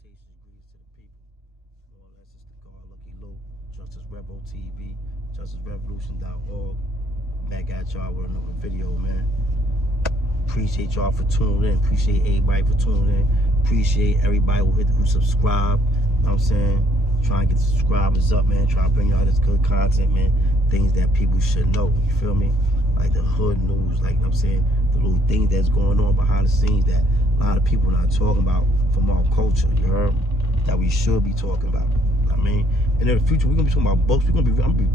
Salutations, greetings to the people. More or less, it's the God Lucky Lou, Justice Rebel TV, JusticeRevolution.org. Back at y'all with another video, man. Appreciate y'all for tuning in. Appreciate everybody for tuning in. Appreciate everybody who subscribe. You know what I'm saying? Trying to get the subscribers up, man. Trying to bring y'all this good content, man. Things that people should know. You feel me? Like the hood news, like, you know what I'm saying? The little things that's going on behind the scenes that a lot of people not talking about from our culture, you heard? That we should be talking about. You know what I mean? And in the future, we're gonna be talking about books. I'm gonna be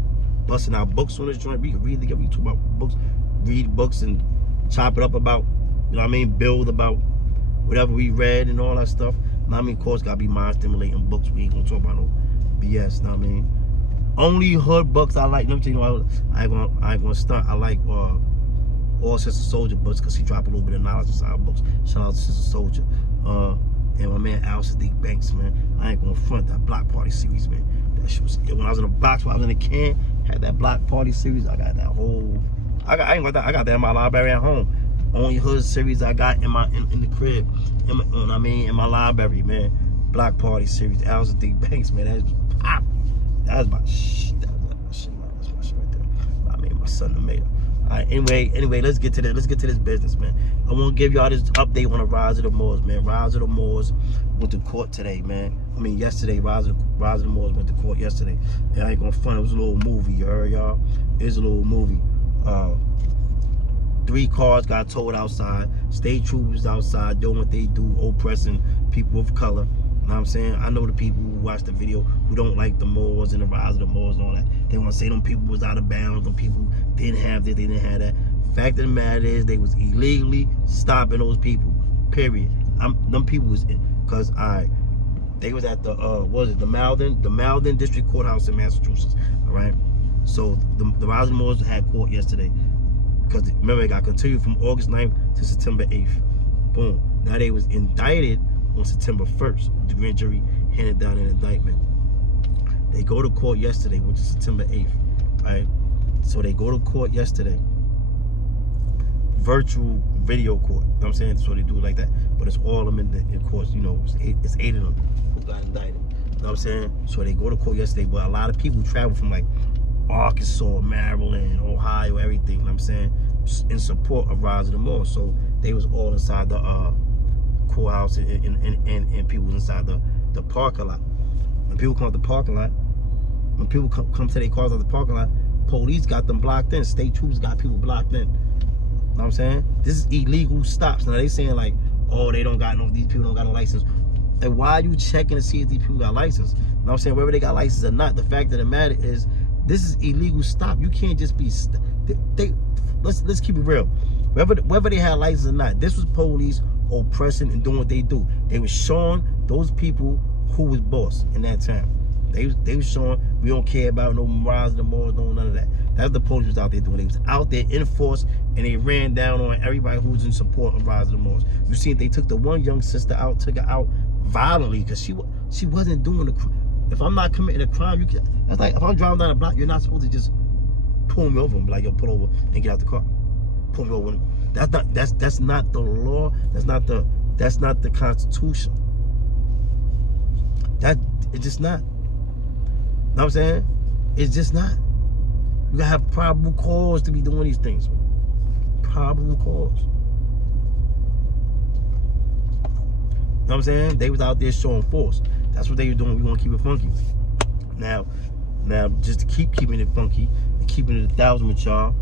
busting out books on this joint. We can read together, we can talk about books, read books and chop it up about, you know what I mean, build about whatever we read and all that stuff. You know what I mean? Of course, gotta be mind stimulating books. We ain't gonna talk about no BS, you know what I mean? Only hood books I like. Let me tell you, I ain't gonna stunt. I like all Sister Soldier books because he dropped a little bit of knowledge inside of books. Shout out to Sister Soldier. And my man Al Sadiq Banks, man. I ain't gonna front that Block Party series, man. That shit was, when I was in a box, when I was in a can, had that Block Party series. I got that whole, I got that in my library at home. Only hood series I got in the crib. You know what I mean? In my library, man. Block Party series, Al Sadiq Banks, man. That's pop. That's my shit. That's my shit right there. I mean, my son made it. All right, anyway, let's get to this business, man. I want to give y'all this update on the Rise of the Moors, man. Rise of the Moors went to court today, man. I mean, yesterday, Rise of the Moors went to court yesterday. And I ain't gonna front, it was a little movie, you heard, y'all? It was a little movie. 3 cars got towed outside. State troopers outside doing what they do, oppressing people of color. You know what I'm saying? I know the people who watch the video who don't like the Moors and the Rise of the Moors and all that. They want to say them people was out of bounds, them people didn't have this, they didn't have that. Fact of the matter is they was illegally stopping those people, period. Them people was, because they was at the, the Malden District Courthouse in Massachusetts, all right? So the Rise of the Moors had court yesterday, because remember, it got continued from August 9th to September 8th. Boom. Now they was indicted on September 1st. The grand jury handed down an indictment. They go to court yesterday, which is September 8th, right? So they go to court yesterday. Virtual video court. You know what I'm saying? So they do it like that. But it's all of them in court, you know, it's 8 of them who got indicted. You know what I'm saying? So they go to court yesterday, but a lot of people travel from like Arkansas, Maryland, Ohio, everything, you know what I'm saying, in support of Rise of the Moors. So they was all inside the courthouse and people was inside the parking lot. When people come to the parking lot, when people come to their cars out the parking lot, police got them blocked in. State troopers got people blocked in. You know what I'm saying? This is illegal stops. Now they saying like, oh, these people don't got no license. And why are you checking to see if these people got license? You know what I'm saying? Whether they got license or not, the fact of the matter is, this is illegal stop. You can't just be, let's keep it real. Whether they had license or not, this was police oppressing and doing what they do. They were showing those people who was boss in that time. They was showing, we don't care about no Rise of the Moors, no none of that. That's what the police was out there doing. They was out there in force, and they ran down on everybody who was in support of Rise of the Moors. You see, they took the one young sister out, took her out violently because she wasn't doing the crime. If I'm not committing a crime, that's like if I'm driving down the block, you're not supposed to just pull me over and be like, yo, pull over and get out the car. Pull me over. That's not the law. That's not the Constitution. It's just not. You know what I'm saying? It's just not. You gotta have probable cause to be doing these things. Probable cause. You know what I'm saying? They was out there showing force. That's what they were doing. We want to keep it funky. Now, just to keep keeping it funky and keeping it 1,000 with y'all,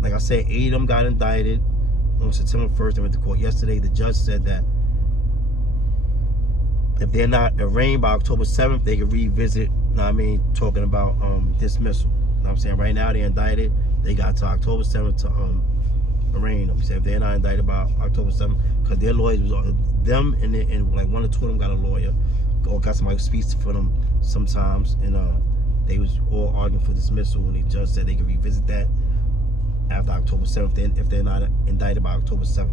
like I said, 8 of them got indicted on September 1st. They went to court yesterday. The judge said that if they're not arraigned by October 7th, they can revisit, you know what I mean, talking about dismissal. You know what I'm saying? Right now, they're indicted. They got to October 7th to arraign them. So if they're not indicted by October 7th, because their lawyers was them and like 1 or 2 of them got a lawyer, or got somebody who speaks for them sometimes, and they was all arguing for dismissal, and the judge said they can revisit that after October 7th if they're not indicted by October 7th.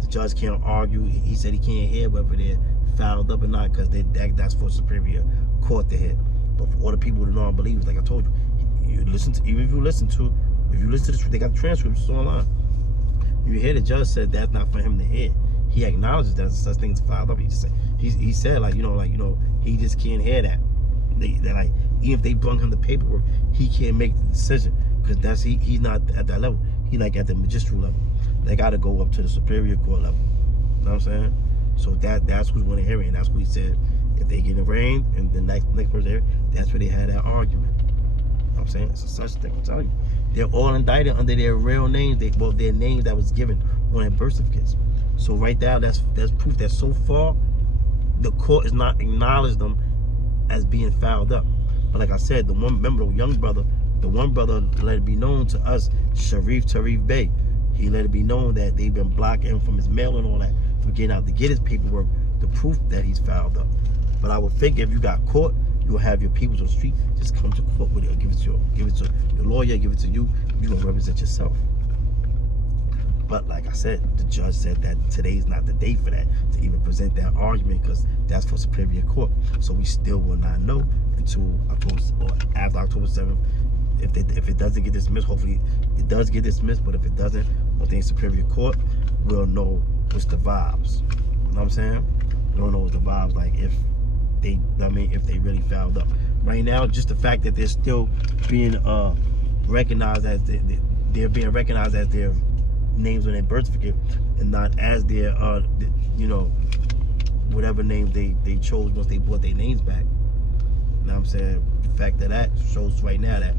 The judge can't argue. He said he can't hear whether they're fouled up or not, because that's for Superior Court to hear. But for all the people who don't believe, like I told you, even if you listen to this, they got the transcripts, it's online. You hear the judge said that's not for him to hear. He acknowledges that such things filed up. He just said he said like he just can't hear that. They like, even if they bring him the paperwork, he can't make the decision because he's not at that level. He like at the magistral level. They got to go up to the superior court level. You know what I'm saying? So that's who's going to hear it. And that's what he said. If they get arraigned and the next person here, that's where they had that argument. You know what I'm saying? It's a such thing. I'm telling you. They're all indicted under their real names. Their names that was given on their birth certificates. So right now, that's proof that so far, the court has not acknowledged them as being fouled up. But like I said, the one brother let it be known to us, Sharif Tarif Bey. He let it be known that they've been blocking him from his mail and all that, from getting out to get his paperwork, the proof that he's fouled up. But I would think if you got caught, you'll have your people on the street just come to court with it, or give it to your lawyer, give it to you. You're gonna represent yourself. But like I said, the judge said that today's not the day for that, to even present that argument, because that's for Superior Court. So we still will not know until after October 7th. If it doesn't get dismissed, hopefully it does get dismissed. But if it doesn't, I think Superior Court will know what's the vibes. You know what I'm saying? We'll know what's the vibes like if they really fouled up. Right now, just the fact that they're still being recognized as they're being recognized as their names on their birth certificate and not as their whatever name they chose once they brought their names back. You know what I'm saying? The fact that shows right now that,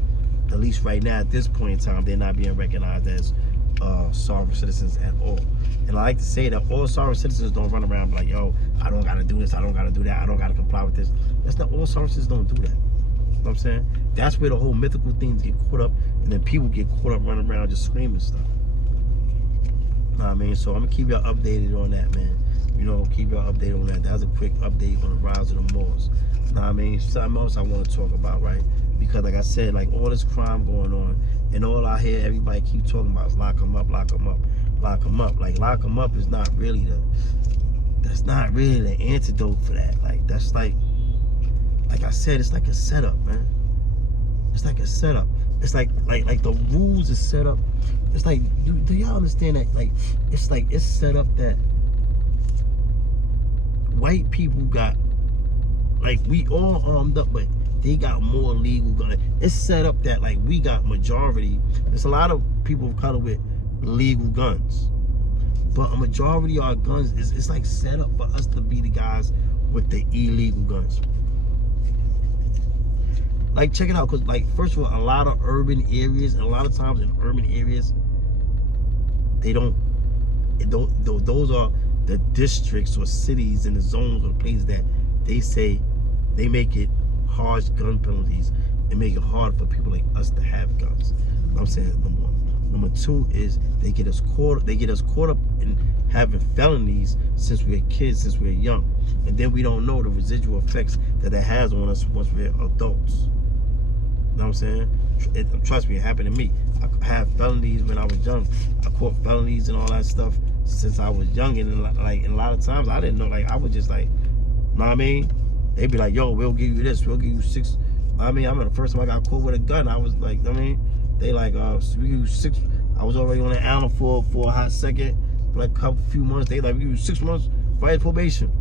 at least right now at this point in time, they're not being recognized as sovereign citizens at all. And I like to say that all sovereign citizens don't run around like, yo, I don't gotta do this, I don't gotta do that, I don't gotta comply with this. That's not, all sovereign citizens don't do that. You know what I'm saying? That's where the whole mythical things get caught up, and then people get caught up running around just screaming stuff. You know what I mean? So I'm gonna keep y'all updated on that, man. Keep y'all updated on that. That was a quick update on the rise of the Moors. You know what I mean? Something else I want to talk about, right? Because like I said, like all this crime going on, and all I hear everybody keep talking about is lock them up, lock them up, lock them up. Like lock them up is not really that's not really the antidote for that. Like that's like I said, it's like a setup, man. It's like a setup. It's like the rules is set up. It's like, do y'all understand that? Like it's set up that white people got, like, we all armed up, but they got more legal guns. It's set up that like we got majority. There's a lot of people of color with legal guns, but a majority of our guns it's like set up for us to be the guys with the illegal guns. Like, check it out, because like, first of all, a lot of urban areas, and a lot of times in urban areas, those are the districts or cities and the zones or the places that they say they make it harsh gun penalties and make it hard for people like us to have guns. You know what I'm saying? Number one. Number two is they get us caught up in having felonies since we're kids, since we're young, and then we don't know the residual effects that has on us once we're adults. You know what I'm saying? Trust me, it happened to me. I had felonies when I was young. I caught felonies and all that stuff since I was young, and like, and a lot of times I didn't know. Like, I was just like, you know what I mean? They'd be like, yo, we'll give you this, we'll give you 6. I mean, I remember the first time I got caught with a gun, I was like, I mean, they like, we give you 6. I was already on the island for a hot second, for like a few months. They like, we give you 6 months for probation.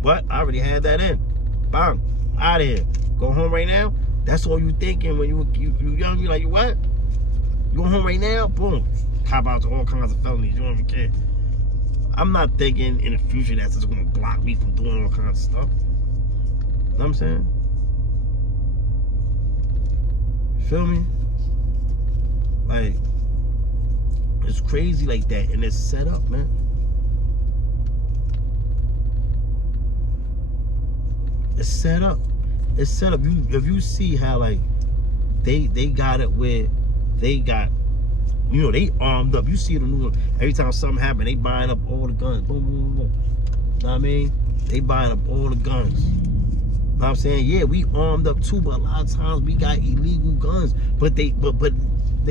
But I already had that in. Bang, out of here. Go home right now. That's all you thinking when you young. You like, you what? You go home right now? Boom. Cop out to all kinds of felonies. You don't even care. I'm not thinking in the future that's just going to block me from doing all kinds of stuff. You know what I'm saying? You feel me? Like, it's crazy like that, and it's set up, man. It's set up. It's set up. If you see how like they got it where they got, they armed up. You see the news every time something happen, they buying up all the guns. Boom, boom, boom. You know what I mean? They buying up all the guns. You know what I'm saying? Yeah, we armed up too, but a lot of times we got illegal guns. But they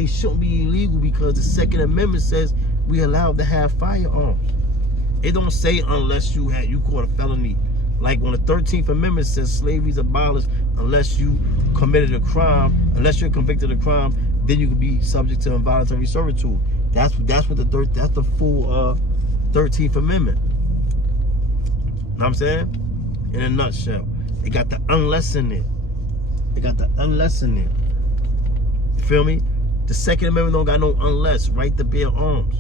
shouldn't be illegal because the Second Amendment says we allowed to have firearms. It don't say unless you caught a felony. Like when the 13th Amendment says slavery is abolished unless you committed a crime, unless you're convicted of a crime, then you can be subject to involuntary servitude. That's the full 13th Amendment. what I'm saying? In a nutshell. They got the unless in there. They got the unless in there. You feel me? The Second Amendment don't got no unless. Right to bear arms.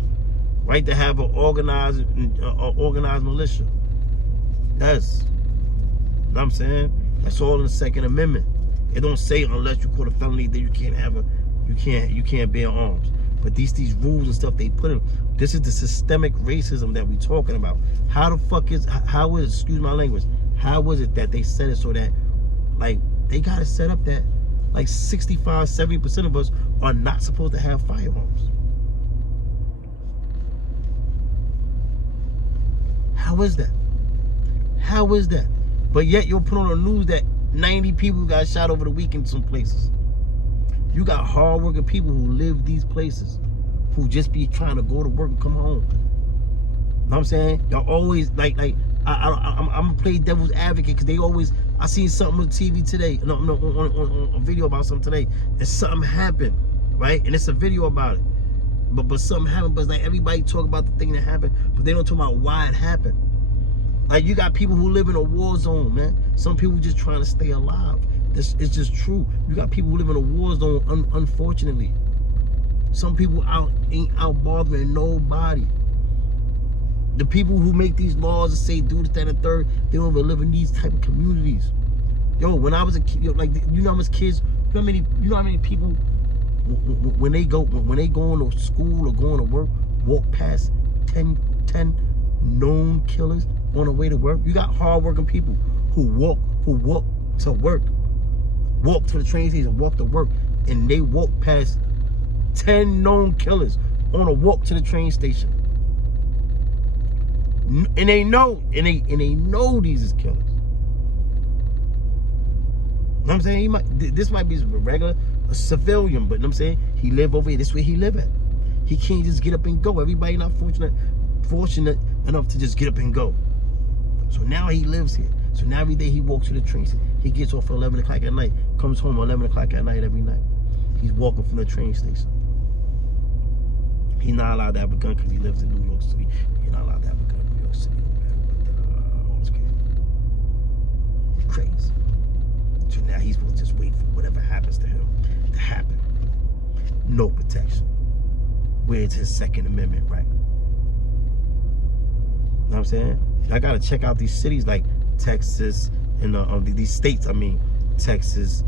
Right to have an organized militia. Yes. You know what I'm saying? That's all in the Second Amendment. It don't say unless you caught a felony that you can't bear arms. But these rules and stuff they put in, this is the systemic racism that we talking about. How the fuck how is, excuse my language, how was it that they set it so that, like, they got it set up that like 65, 70% of us are not supposed to have firearms? How is that? How is that? But yet you'll put on the news that 90 people got shot over the weekend some places. You got hardworking people who live these places, who just be trying to go to work and come home. You know what I'm saying? Y'all always I'm gonna play devil's advocate because they always, I seen something on TV today, on a video about something today, and something happened, right? And it's a video about it. But something happened, but it's like everybody talk about the thing that happened, but they don't talk about why it happened. Like, you got people who live in a war zone, man. Some people just trying to stay alive. This is just true. You got people who live in a war zone, unfortunately. Some people ain't out bothering nobody. The people who make these laws and say do this, that, and the third, they don't even live in these type of communities. Yo, when I was a kid, like, you know how much kids, you know how many people when they go into school or going to work, walk past 10 known killers on the way to work? You got hardworking people who walk to work, walk to the train station, walk to work, and they walk past 10 known killers on a walk to the train station. And they know these is killers. You know what I'm saying? This might be a civilian, but you know what I'm saying, he live over here. This way he live at. He can't just get up and go. Everybody not fortunate enough to just get up and go. So now he lives here. So now every day he walks to the train station. He gets off at 11 o'clock at night, comes home at 11 o'clock at night every night. He's walking from the train station. He's not allowed to have a gun because he lives in New York City. He's not allowed to have a gun in New York City. All this crazy. So now he's supposed to just wait for whatever happens to him to happen. No protection. Where's his Second Amendment right? You know what I'm saying? I gotta check out these cities like Texas and these states. I mean, Texas,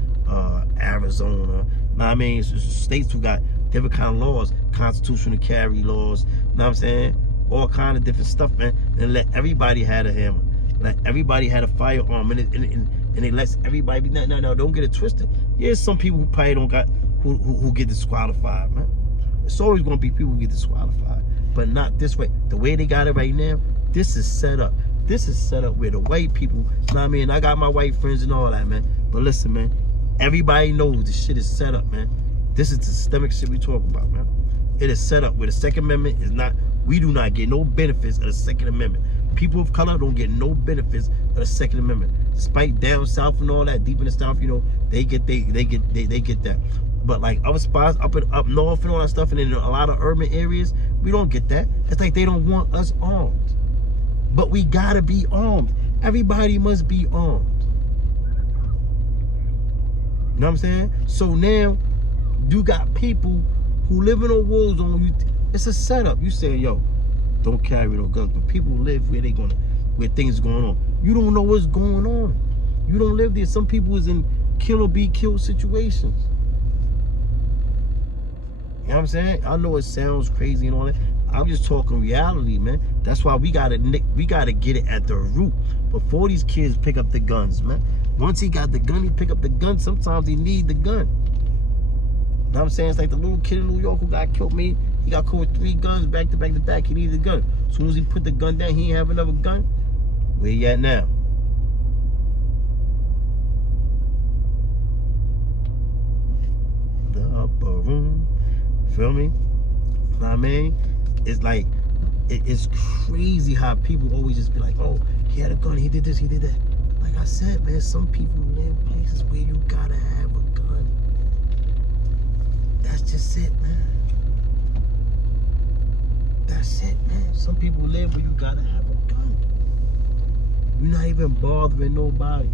Arizona. Know what I mean? It's states who got different kind of laws, constitutional carry laws. You know what I'm saying? All kind of different stuff, man. And let everybody have a hammer. Let everybody had a firearm, and it lets everybody be. No, don't get it twisted. Yeah, some people who probably don't got who get disqualified, man. It's always gonna be people who get disqualified, but not this way. The way they got it right now. This is set up. This is set up where the white people, you know what I mean? I got my white friends and all that, man. But listen, man, everybody knows this shit is set up, man. This is the systemic shit we talk about, man. It is set up where the Second Amendment is not, we do not get no benefits of the Second Amendment. People of color don't get no benefits of the Second Amendment. Despite down south and all that, deep in the south, you know, they get that. But like other spots up north and all that stuff, and in a lot of urban areas, we don't get that. It's like they don't want us armed. But we gotta be armed. Everybody must be armed. You know what I'm saying? So now you got people who live in a war zone. It's a setup. You say, yo, don't carry no guns, but people live where things are going on. You don't know what's going on. You don't live there. Some people is in kill or be killed situations. You know what I'm saying? I know it sounds crazy and all that. I'm just talking reality, man. That's why we gotta get it at the root before these kids pick up the guns, man. Once he got the gun, he pick up the gun. Sometimes he need the gun. You know what I'm saying? It's like the little kid in New York who got killed. He got caught with 3 guns back to back to back. He needed a gun. As soon as he put the gun down, he ain't have another gun. Where you at now? The upper room. Feel me? You know what I mean? It's like, it's crazy how people always just be like, oh, he had a gun, he did this, he did that. Like I said, man, some people live places where you gotta have a gun. That's just it, man. That's it, man. Some people live where you gotta have a gun. You're not even bothering nobody.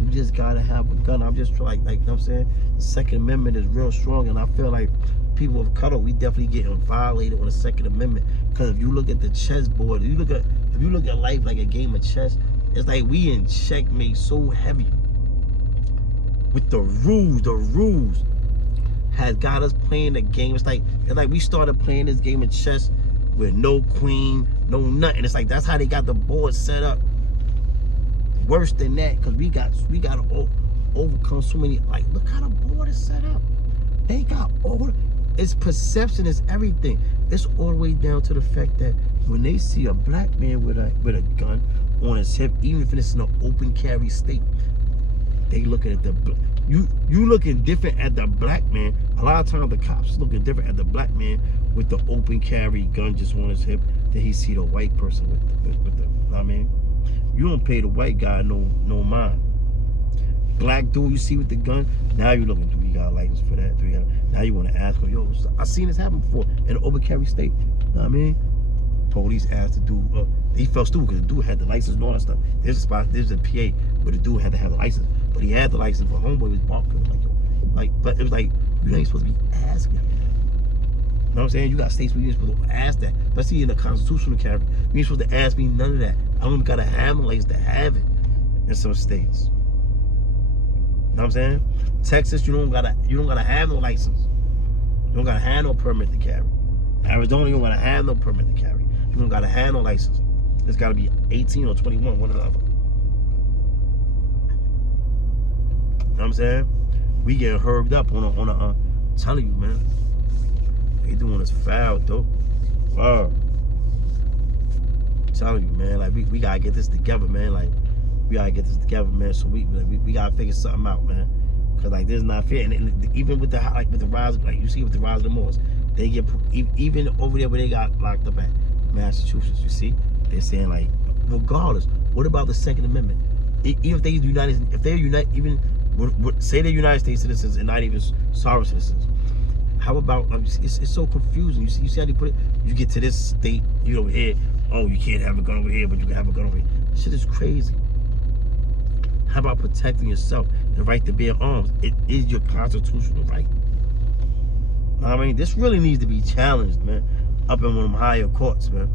You just gotta have a gun. I'm just like you know what I'm saying? The Second Amendment is real strong, and I feel like people of color, we definitely getting violated on the Second Amendment. Because if you look at the chessboard, if you look at life like a game of chess, it's like we in checkmate so heavy. With the rules has got us playing the game. It's like we started playing this game of chess with no queen, no nothing. It's like that's how they got the board set up. Worse than that, because we got to overcome so many. Like, look how the board is set up. They got all. It's perception. It's everything. It's all the way down to the fact that when they see a black man with a gun on his hip, even if it's in an open carry state, they looking at you looking different at the black man. A lot of times the cops looking different at the black man with the open carry gun just on his hip than he see the white person with the. I mean. You don't pay the white guy no mind. Black dude you see with the gun, now you looking, do you got a license for that? Now you want to ask him, yo, I seen this happen before in an open carry state. You know what I mean? Police asked the dude, he felt stupid because the dude had the license and all that stuff. There's a spot, there's a PA where the dude had to have the license, but he had the license, but homeboy was barking like, yo, but it was like, you ain't supposed to be asking him. You know what I'm saying? You got states where you ain't supposed to ask that. Especially in the constitutional carry. You ain't supposed to ask me none of that. I don't even gotta have no license to have it in some states. You know what I'm saying? Texas, you don't gotta have no license. You don't gotta have no permit to carry. Arizona, you don't gotta have no permit to carry. You don't gotta have no license. It's gotta be 18 or 21, one or the other. You know what I'm saying? We getting herbed up on a telling you, man. They doing us foul, though. Wow. I'm telling you, man. Like we gotta get this together, man. Like we gotta get this together, man. So we gotta figure something out, man. Cause like this is not fair. And even with the rise, like you see with the rise of the Moors, they get even over there where they got locked up at Massachusetts. You see, they're saying like, regardless, what about the Second Amendment? Even if they're United, say they're United States citizens and not even sovereign citizens. How about, it's so confusing. You see how they put it? You get to this state, you over here, oh, you can't have a gun over here, but you can have a gun over here. Shit is crazy. How about protecting yourself? The right to bear arms. It is your constitutional right. I mean, this really needs to be challenged, man, up in one of them higher courts, man.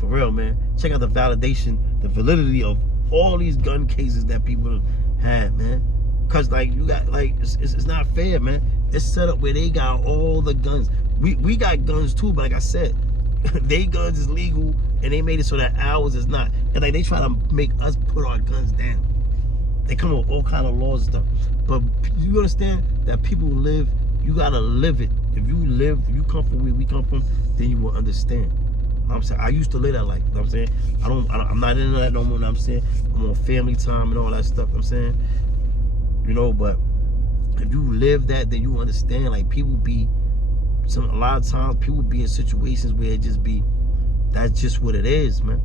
For real, man. Check out the validation, the validity of all these gun cases that people have, man. Cause like you got like it's not fair, man. It's set up where they got all the guns. We got guns too, but like I said, they guns is legal and they made it so that ours is not. And like they try to make us put our guns down. They come up with all kind of laws and stuff. But you understand that people live, you gotta live it. If you come from where we come from, then you will understand. I'm saying I used to live that life. You know what I'm saying? I'm not into that no more. You know what I'm saying? I'm on family time and all that stuff. You know what I'm saying? You know, but if you live that, then you understand. Like people a lot of times people be in situations where it just be, that's just what it is, man.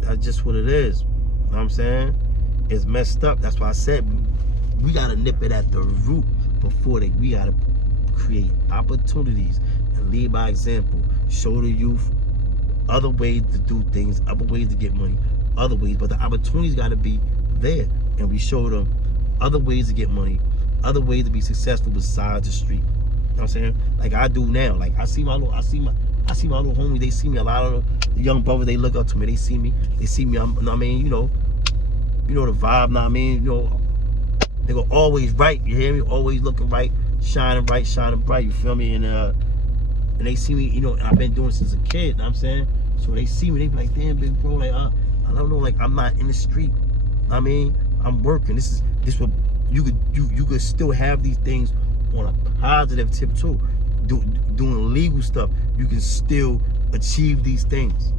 That's just what it is. You know what I'm saying? It's messed up. That's why I said we gotta nip it at the root before we gotta create opportunities and lead by example. Show the youth other ways to do things, other ways to get money, other ways, but the opportunities got to be there, and we show them other ways to get money, other ways to be successful besides the street. You know what I'm saying? Like I do now. Like I see my little homies. They see me. A lot of the young brothers, they look up to me. They see me. I mean, you know the vibe. Know what I mean, you know, they go always right. You hear me? Always looking right, shining bright. You feel me? And they see me. You know, I've been doing it since a kid. You know what I'm saying? So they see me, they be like, damn, big bro, like, I don't know, like, I'm not in the street. I mean, I'm working. This what you could still have these things on a positive tip too. Doing legal stuff, you can still achieve these things.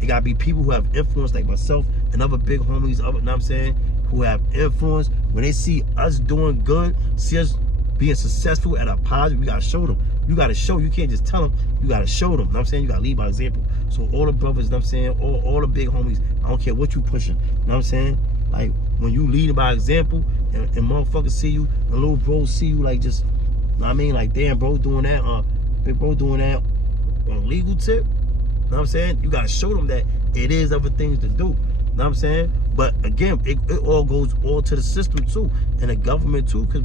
It gotta be people who have influence, like myself and other big homies, you know what I'm saying, who have influence. When they see us doing good, see us being successful at a positive, we gotta show them. You gotta show. You can't just tell them. You gotta show them. You know what I'm saying? You gotta lead by example. So all the brothers, you know what I'm saying, all the big homies, I don't care what you pushing. You know what I'm saying? Like when you lead by example and motherfuckers see you, and little bros see you, like just, you know what I mean, like damn bro doing that, big bro doing that. on legal tip, you know what I'm saying? You gotta show them that it is other things to do. You know what I'm saying? But again, it all goes all to the system too, and the government too, because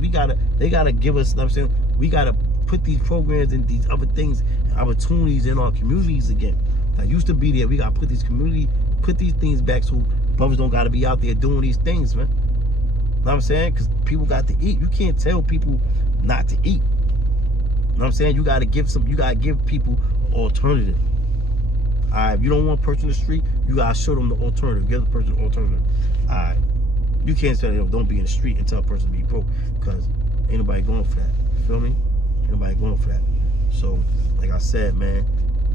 they gotta give us, you know what I'm saying? We gotta put these programs and these other things, opportunities in our communities again. That used to be there. We gotta put these things back so brothers don't gotta be out there doing these things, man. You know what I'm saying? Because people got to eat. You can't tell people not to eat. You know what I'm saying? You gotta give people an alternative. Alright, if you don't want a person in the street, you gotta show them the alternative. Give the person an alternative. Alright. You can't say, don't be in the street and tell a person to be broke, because ain't nobody going for that. You feel me? Ain't nobody going for that. So, like I said, man,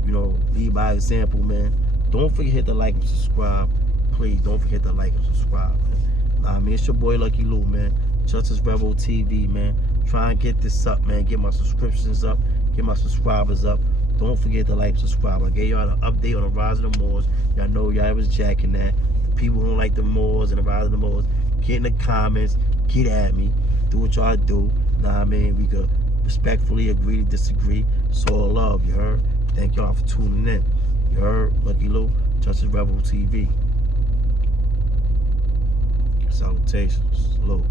you know, lead by example, man. Don't forget to hit the like and subscribe. Please don't forget to like and subscribe, man. Nah, man, it's your boy Lucky Lou, man. Justice Rebel TV, man. Try and get this up, man. Get my subscriptions up. Get my subscribers up. Don't forget to like and subscribe. I gave y'all an update on the rise of the Moors. Y'all know y'all was jacking that. The people who don't like the Moors and the rise of the Moors, get in the comments. Get at me. Do what y'all do. Nah, man, we could respectfully agree to disagree. So love, you heard? Thank y'all for tuning in. You heard? Lucky Lou, Justice Rebel TV. Salutations. Salute.